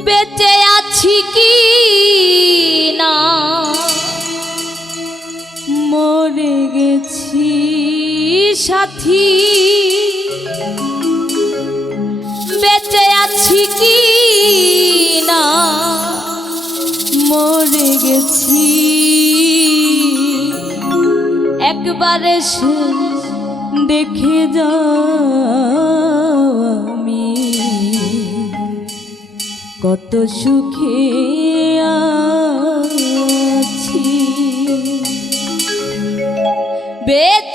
বেঁচে আছি কি না? মরে গেছি সাথী। বেঁচে আছি কি না? মরে গেছি। একবারে সে দেখে আমি কত সুখে আছি। বেঁচে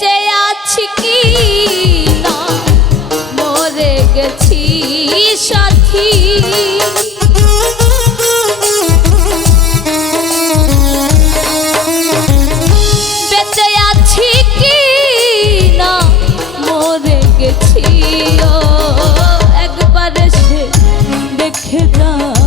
দেখে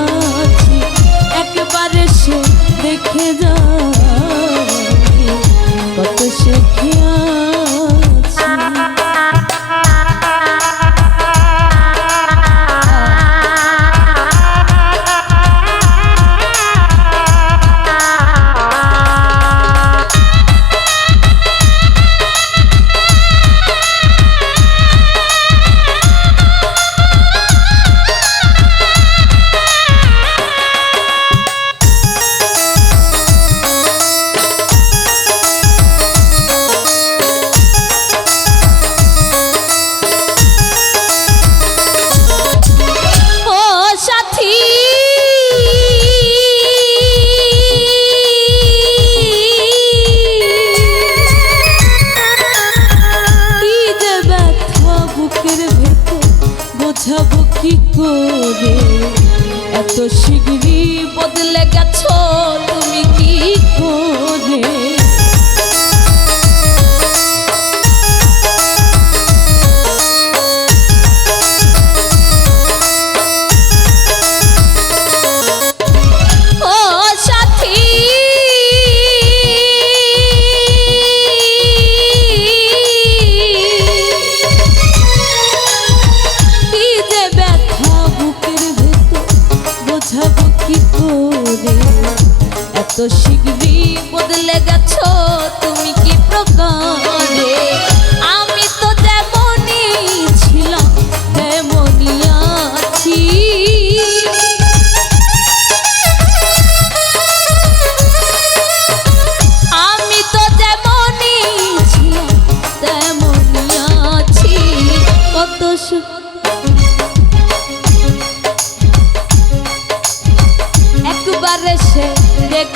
এত শিগগিরি বদলে গেছো তুমি কি করে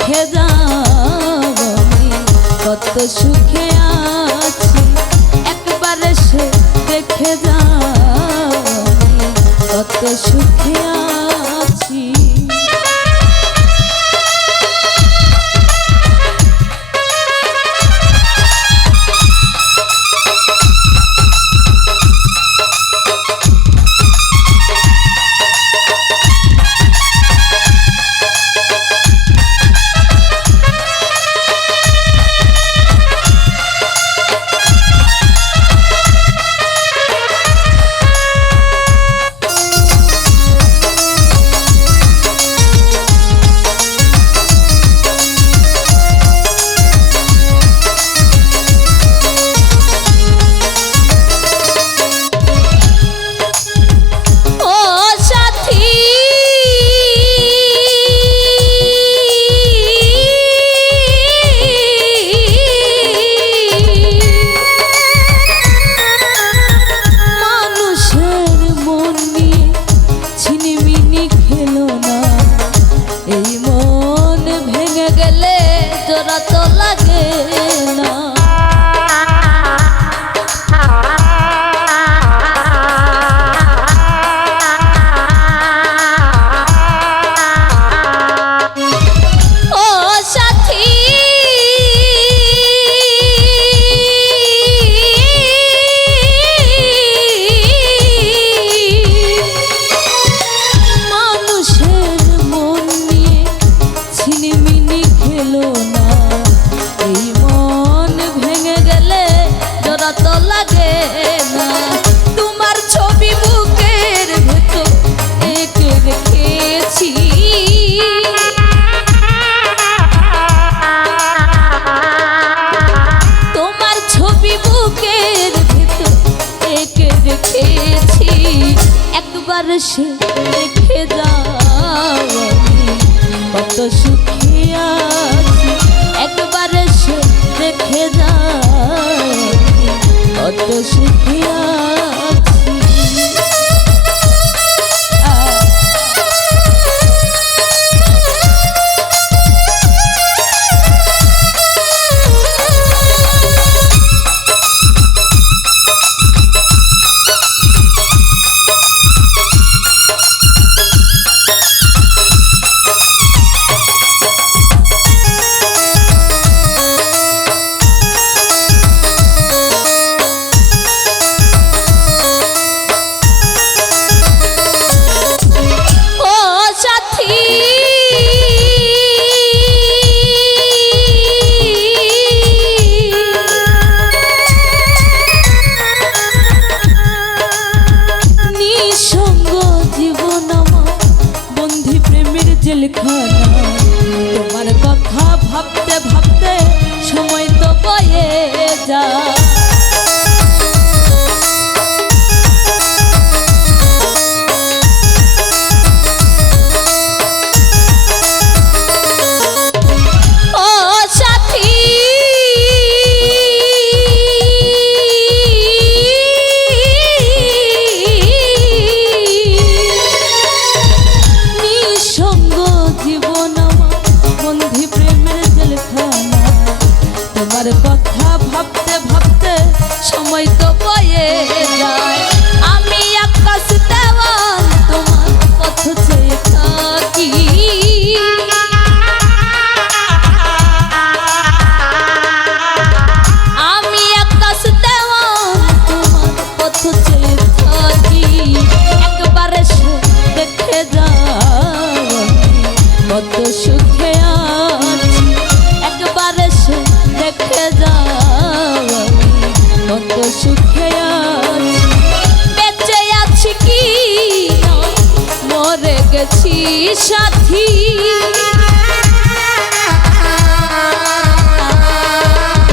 সুখে যাব কত সুখে আছি। একবার সে দেখে যাও কত সুখে আছি রে সাথী।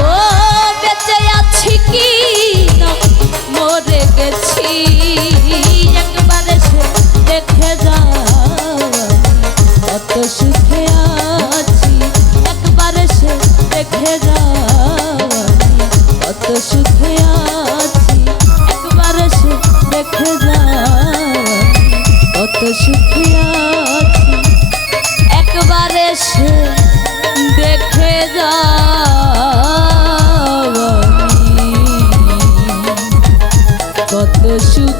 ও, বেঁচে আছি কি মরে গেছি। একবার সে দেখে যাও কত সুখে আছি। একবার সে দেখে যাও কত সুখে আছি। একবার সে দেখে যাও কত সুখে আছি। আমি। কত সুখে